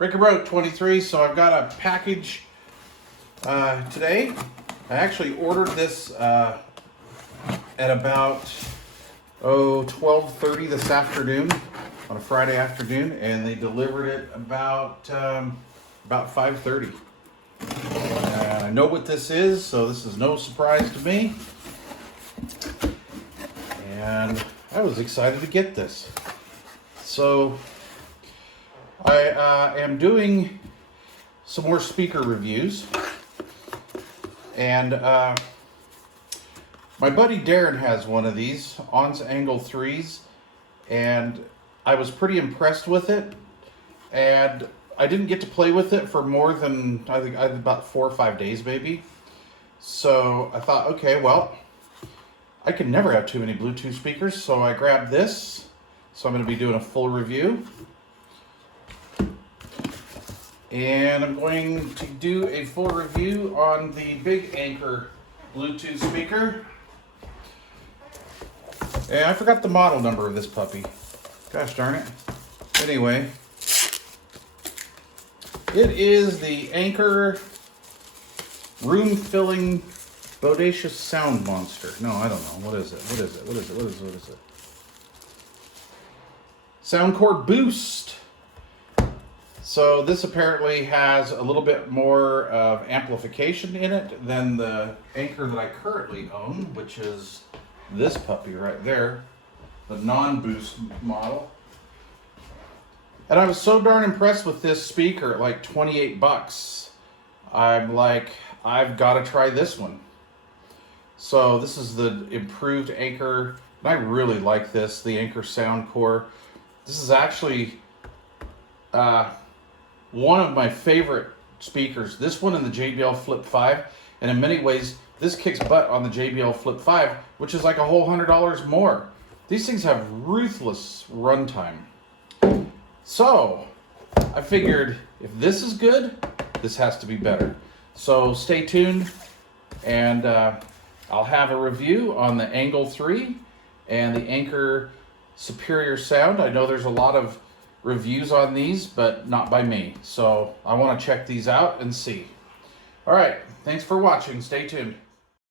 Breaker Broke 23, so I've got a package today. I actually ordered this at about 12:30 this afternoon, on a Friday afternoon, and they delivered it about 5:30. I know what this is, so this is no surprise to me. And I was excited to get this. So I am doing some more speaker reviews, and my buddy Darren has one of these Oontz Angle 3s, and I was pretty impressed with it, and I didn't get to play with it for more than, I think, about 4 or 5 days maybe. So I thought, okay, well, I can never have too many Bluetooth speakers, so I grabbed this. So I'm going to be doing a full review. And I'm going to do a full review on the big Anker Bluetooth speaker. And I forgot the model number of this puppy. Gosh darn it. Anyway, it is the Anker room-filling bodacious sound monster. No, I don't know. What is it? What is it? What is it? What is it? What is it? Soundcore Boost. So this apparently has a little bit more of amplification in it than the Anker that I currently own, which is this puppy right there, the non-boost model. And I was so darn impressed with this speaker at like 28 bucks. I'm like, I've got to try this one. So this is the improved Anker, and I really like this, the Anker Soundcore. This is actually one of my favorite speakers. This one and the JBL Flip 5, and in many ways, this kicks butt on the JBL Flip 5, which is like a whole $100 more. These things have ruthless runtime. So I figured if this is good, this has to be better. So stay tuned, and I'll have a review on the Angle 3 and the Anker Superior Sound. I know there's a lot of reviews on these, but not by me. So I want to check these out and see. All right, thanks for watching. Stay tuned.